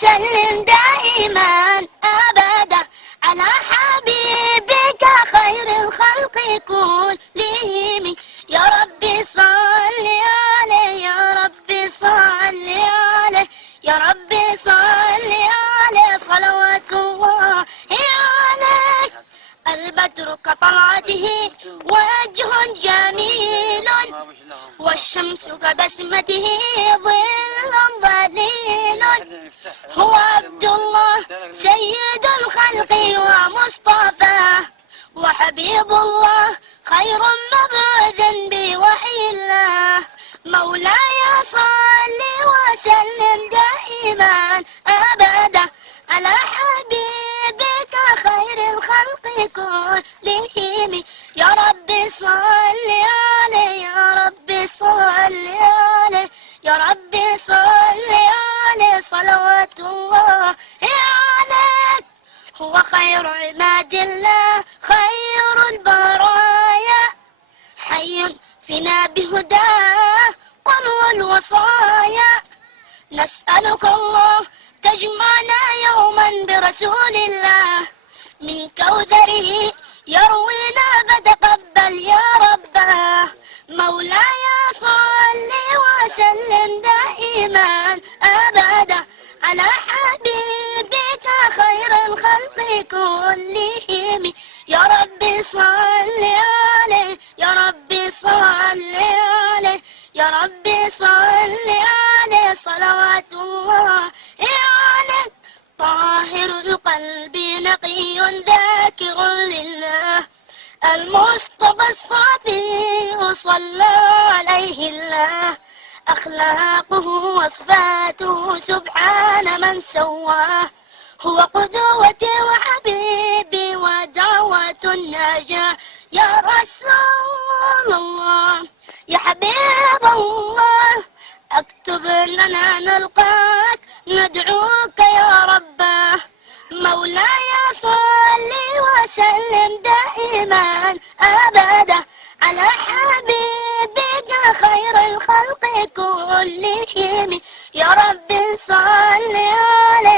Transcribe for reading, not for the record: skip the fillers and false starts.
وسلم دائما أبدا على حبيبك خير الخلق كلهم. يا ربي صل عليه يا ربي صل عليه يا ربي صل عليه صلوات الله عليه. البدر كطلعته وجه جميل والشمس كبسمته ظل ظليل. هو عبد الله سيد الخلق ومصطفى وحبيب الله خير مبعوث بوحي الله. مولاي صل وسلم دائما أبدا على حبيبك خير الخلق كلهم. يا ربي صل عليه يا ربي صل عليه يا ربي صل عليه صلوات الله عليه. هو خير عباد الله خير البرايا حي فينا بهداه قمع الوصايا. نسألك الله تجمعنا يوما برسول الله من كوثره يروينا فتقبل يا رباه. مولاي صل وسلم دائما أبدا على حبيبك خير الخلق كلهم. يا ربي صل عليه يا ربي صل عليه يا ربي صل عليه صلوات الله عليه. طاهر القلب نقي ذاكر لله المصطفى الصافي صلى عليه الله. أخلاقه وصفاته سبحان من سواه. هو قدوتي وحبيبي ودعوة النجاة. يا رسول الله يا حبيب الله اكتب لنا نلقاك ندعوك يا رباه. مولاي صل وسلم دائما أبدا على حبيبك خير الخلق كلهم. يا رب صل عليه